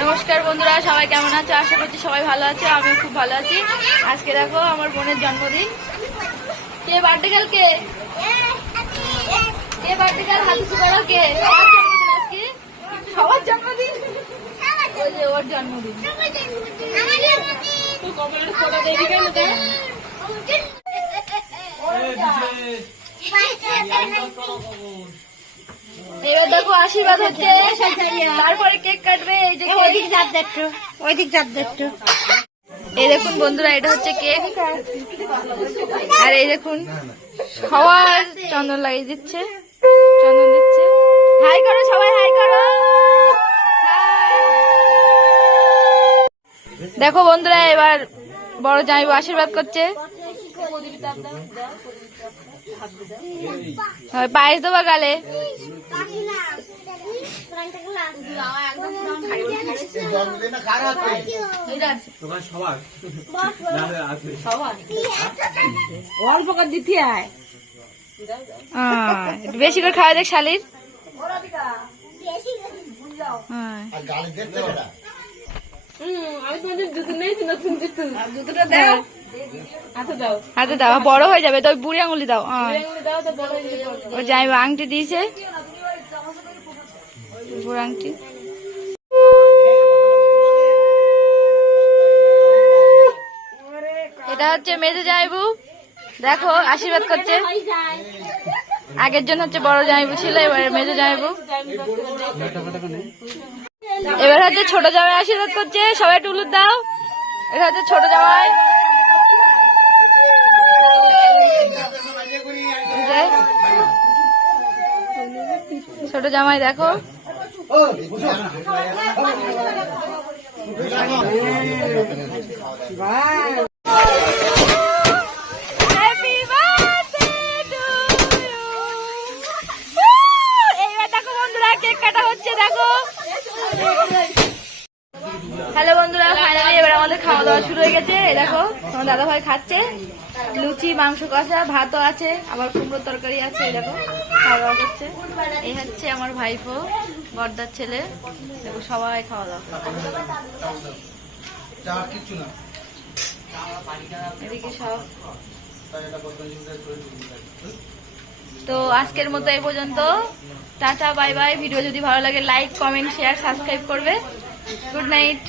নমস্কার বন্ধুরা, সবাই কেমন আছো? আশা করছি সবাই ভালো আছে, আমিও খুব ভালো আছি। আজকে দেখো আমার বোনের জন্মদিন। কে বার্থডে গার্ল? কে বার্থডে গার্ল? হাতে সুপার কে? সবার জন্মদিন আজকে, সবার জন্মদিন। ওই যে ওর জন্মদিন। এবার দেখো আশীর্বাদ হচ্ছে, তারপরে কেক কাটবে। এই যে ওইদিক একটু। এই দেখুন বন্ধুরা, এটা হচ্ছে কেক। আর এই দেখুন সবার চন্দন লাগিয়ে দিচ্ছে, চন্দন দিচ্ছে। হাই করো সবাই, হাই করো। দেখো বন্ধুরা, এবার বড় জামাইবু আশীর্বাদ করছে। পায়েস দেবা গালে। বেশি করে খাওয়া দেখ শালির। হাতে দাও, বড় হয়ে যাবে তো। বুড়ি আঙুলি দাও। ও যাই আংটি দিয়েছে, বুড়ো আংটি। এটা হচ্ছে মেজো জামাইবু, দেখো আশীর্বাদ করছে। আগের জন হচ্ছে বড় জামাইবু ছিল, এবার মেজো জামাইবু। এবার হচ্ছে ছোট জামাই আশীর্বাদ করছে। সবাই টুলুর দাও। এটা হচ্ছে ছোট জামাই। ছোট জামাই দেখো। এইবার দেখো বন্ধুরা, কেক কাটা হচ্ছে। দেখো হ্যালো বন্ধুরা, ফাইনালি এবার আমাদের খাওয়া দাওয়া শুরু হয়ে গেছে। এই দেখো তোমার দাদা ভাই খাচ্ছে লুচি, মাংস কষা, ভাতও আছে, আবার কুমড়োর তরকারি আছে। এই দেখো খাওয়া দাওয়া করছে। এই হচ্ছে আমার ভাইপো, বড়দার ছেলে। দেখো সবাই খাওয়া দাওয়া এদিকে সব। তো আজকের মতো এই পর্যন্ত। Tata, bye bye. ভিডিও যদি ভালো লাগে লাইক, কমেন্ট, শেয়ার, সাবস্ক্রাইব করবে। Good night.